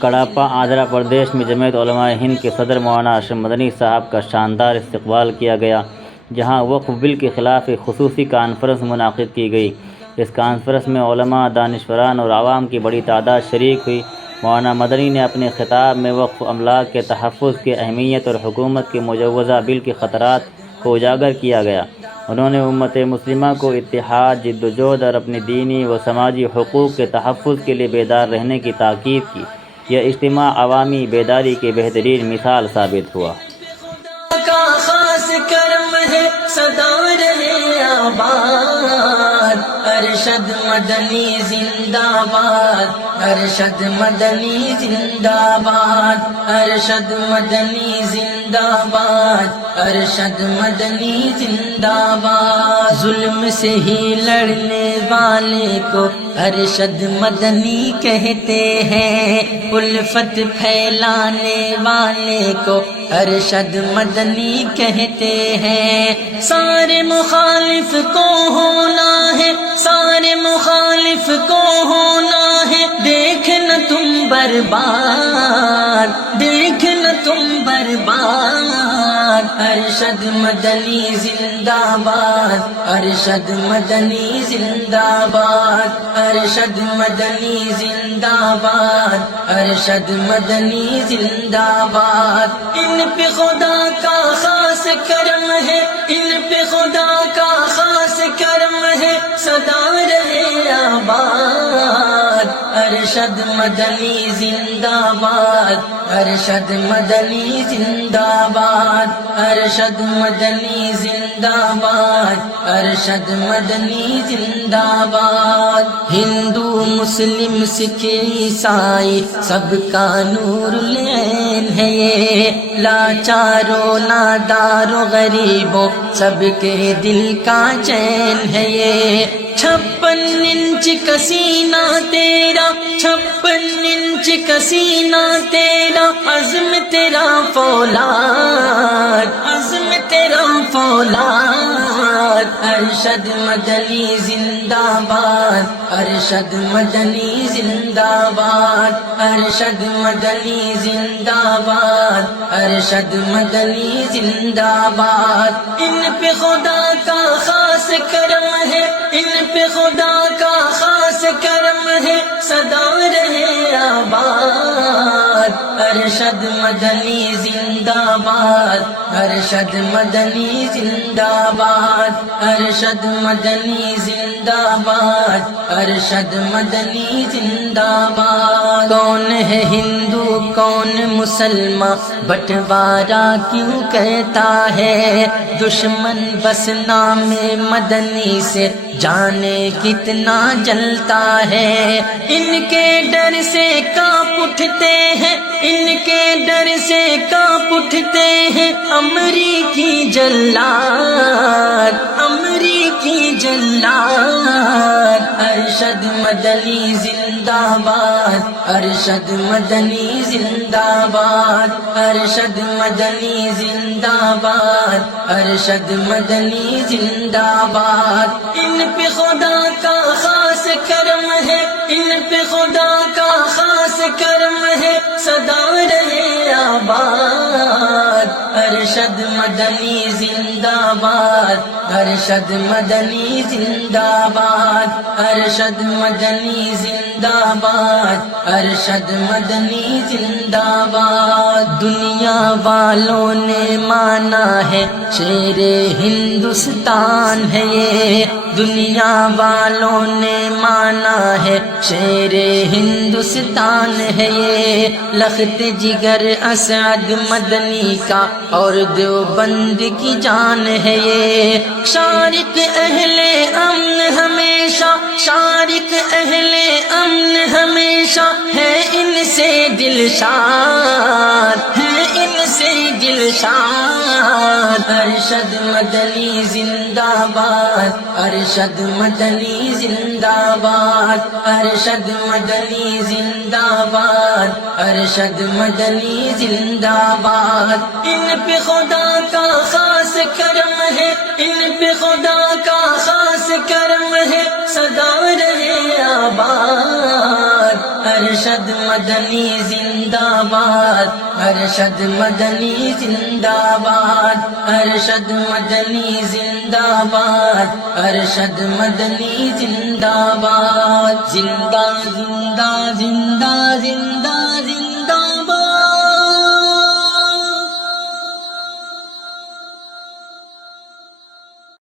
کڑاپا آندھرا پردیش میں جمعیت علماء ہند کے صدر مولانا اشرف مدنی صاحب کا شاندار استقبال کیا گیا، جہاں وقف بل کے خلاف ایک خصوصی کانفرنس منعقد کی گئی۔ اس کانفرنس میں علماء، دانشوران اور عوام کی بڑی تعداد شریک ہوئی۔ مولانا مدنی نے اپنے خطاب میں وقف املاک کے تحفظ کی اہمیت اور حکومت کے مجوزہ بل کے خطرات کو اجاگر کیا گیا۔ انہوں نے امت مسلمہ کو اتحاد، جدوجہد اور اپنے دینی و سماجی حقوق کے تحفظ کے لیے بیدار رہنے کی تاکید کی۔ یہ اجتماع عوامی بیداری کی بہترین مثال ثابت ہوا۔ ارشد مدنی زندہ باد، ارشد مدنی زندہ باد، ارشد مدنی زندہ باد، ارشد مدنی زندہ باد۔ ظلم سے ہی لڑنے والے کو ارشد مدنی کہتے ہیں، الفت پھیلانے والے کو ارشد مدنی کہتے ہیں۔ سارے مخالف کو ہونا ہے، سارے مخالف کو ہونا ہے، دیکھنا تم برباد، دیکھنا تم برباد۔ ارشد مدنی زندہ باد، ارشد مدنی زندہ باد، ارشد مدنی زندہ باد، ارشد مدنی زندہ باد۔ ان پہ خدا کا خاص کرم ہے، ان پہ خدا کا خاص کرم ہے، سدا رہے آباد۔ ارشد مدنی زندہ باد، ارشد مدنی زندہ باد، ارشد مدنی زندہ باد، ارشد مدنی زندہ باد۔ ہندو، مسلم، سکھ، عیسائی سب کا نور العین ہے یہ، لاچاروں، ناداروں، غریبوں سب کے دل کا چین ہے یہ۔ 56 انچ کا سینہ تیرا، 56 انچ کا سینہ تیرا، عزم تیرا فولاد، عزم تیرا فولاد۔ ارشد مدنی زندہ باد، ارشد مدنی زندہ باد، ارشد مدنی زندہ باد، ارشد مدنی زندہ باد۔ ان پہ خدا کا خاص کرم ہے، ان پہ خدا کا خاص کرم ہے، سدا رہے آباد۔ ارشد مدنی زندہ باد، ارشد مدنی زندہ باد، ارشد مدنی زندہ باد، ارشد مدنی زندہ باد۔ کون ہے ہندو کون مسلمان، بٹوارا کیوں کہتا ہے، دشمن بس نام مدنی سے جانے کتنا جلتا ہے۔ ان کے ڈر سے کانپ اٹھتے ہیں، ان کے ڈر سے کانپ اٹھتے ہیں، امریکی جلاد، امریکی جلاد۔ ارشد مدنی زندہ باد، ارشد مدنی زندہ باد، ارشد مدنی زندہ باد، ارشد مدنی زندہ باد۔ ان پہ خدا کا خاص کرم ہے، ان پہ خدا کا خاص کرم ہے، سدا رہے آباد۔ ارشد مدنی زندہ باد، ارشد مدنی زندہ باد، ارشد مدنی زندہ باد، ارشد مدنی زندہ باد۔ دنیا والوں نے مانا ہے شیر ہندوستان ہے یہ، دنیا والوں نے مانا ہے شیر ہندوستان ہے یہ۔ لخت جگر اسعد مدنی کا اور دیوبند کی جان ہے یہ۔ شارق اہل امن ہمیشہ، شارق اہل امن ہمیشہ، ہے ان سے دلشاد، ہے ان سے دلشاد۔ ارشد مدنی زندہ باد، ارشد مدنی زندہ باد، ارشد مدنی زندہ باد، ارشد مدنی زندہ باد۔ ان پہ خدا کا خاص کرم ہے، ان پہ خدا کا خاص کرم ہے، سدا رہے آباد۔ ارشد مدنی زندہ باد ارشد مدنی زندہ باد ارشد مدنی زندہ باد ارشد مدنی زندہ باد زندہ زندہ زندہ زندہ